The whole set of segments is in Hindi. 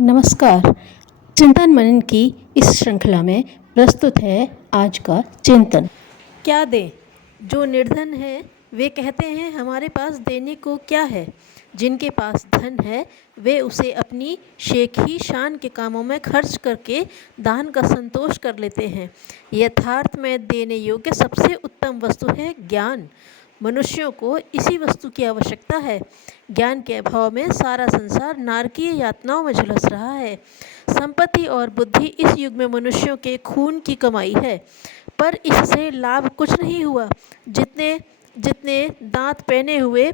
नमस्कार। चिंतन मनन की इस श्रृंखला में प्रस्तुत है आज का चिंतन। क्या दें? जो निर्धन है वे कहते हैं हमारे पास देने को क्या है। जिनके पास धन है वे उसे अपनी शेखी शान के कामों में खर्च करके दान का संतोष कर लेते हैं। यथार्थ में देने योग्य सबसे उत्तम वस्तु है ज्ञान। मनुष्यों को इसी वस्तु की आवश्यकता है। ज्ञान के अभाव में सारा संसार नारकीय यातनाओं में झुलस रहा है। संपत्ति और बुद्धि इस युग में मनुष्यों के खून की कमाई है, पर इससे लाभ कुछ नहीं हुआ। जितने जितने दांत पहने हुए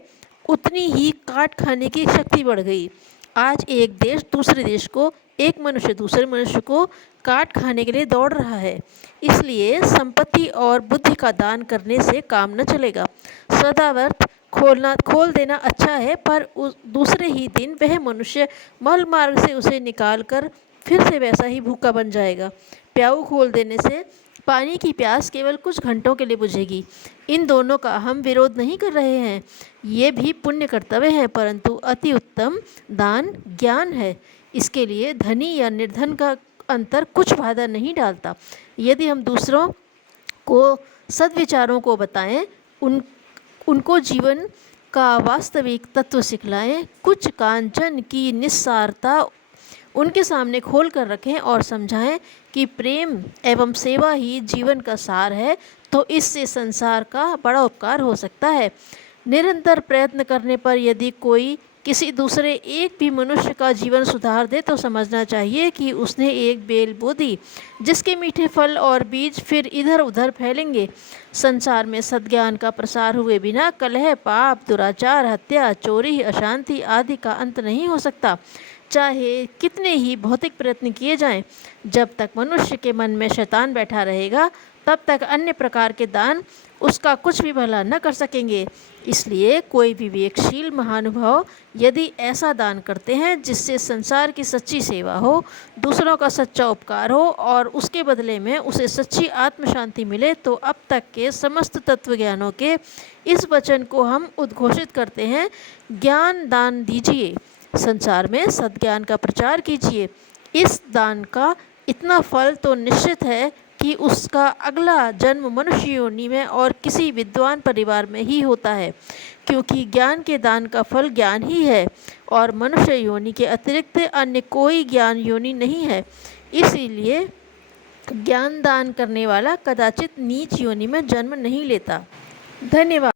उतनी ही काट खाने की शक्ति बढ़ गई। आज एक देश दूसरे देश को, एक मनुष्य दूसरे मनुष्य को काट खाने के लिए दौड़ रहा है। इसलिए संपत्ति और बुद्धि का दान करने से काम न चलेगा। सदाव्रत खोल देना अच्छा है, पर दूसरे ही दिन वह मनुष्य मल मार्ग से उसे निकाल कर फिर से वैसा ही भूखा बन जाएगा। प्याऊ खोल देने से पानी की प्यास केवल कुछ घंटों के लिए बुझेगी। इन दोनों का हम विरोध नहीं कर रहे हैं, ये भी पुण्य कर्तव्य है, परंतु अति उत्तम दान ज्ञान है। इसके लिए धनी या निर्धन का अंतर कुछ बाधा नहीं डालता। यदि हम दूसरों को सद्विचारों को बताएं, उनको जीवन का वास्तविक तत्व सिखलाएं, कुछ कांचन की निस्सारता उनके सामने खोल कर रखें और समझाएं कि प्रेम एवं सेवा ही जीवन का सार है, तो इससे संसार का बड़ा उपकार हो सकता है। निरंतर प्रयत्न करने पर यदि कोई किसी दूसरे एक भी मनुष्य का जीवन सुधार दे तो समझना चाहिए कि उसने एक बेल बो दी, जिसके मीठे फल और बीज फिर इधर उधर फैलेंगे। संसार में सद्ज्ञान का प्रसार हुए बिना कलह, पाप, दुराचार, हत्या, चोरी, अशांति आदि का अंत नहीं हो सकता। चाहे कितने ही भौतिक प्रयत्न किए जाएं, जब तक मनुष्य के मन में शैतान बैठा रहेगा तब तक अन्य प्रकार के दान उसका कुछ भी भला न कर सकेंगे। इसलिए कोई विवेकशील महानुभाव यदि ऐसा दान करते हैं जिससे संसार की सच्ची सेवा हो, दूसरों का सच्चा उपकार हो और उसके बदले में उसे सच्ची आत्म शांति मिले, तो अब तक के समस्त तत्वज्ञानों के इस वचन को हम उद्घोषित करते हैं, ज्ञान दान दीजिए, संसार में सद्ज्ञान का प्रचार कीजिए। इस दान का इतना फल तो निश्चित है कि उसका अगला जन्म मनुष्य योनि में और किसी विद्वान परिवार में ही होता है, क्योंकि ज्ञान के दान का फल ज्ञान ही है और मनुष्य योनि के अतिरिक्त अन्य कोई ज्ञान योनि नहीं है। इसीलिए ज्ञान दान करने वाला कदाचित नीच योनि में जन्म नहीं लेता। धन्यवाद।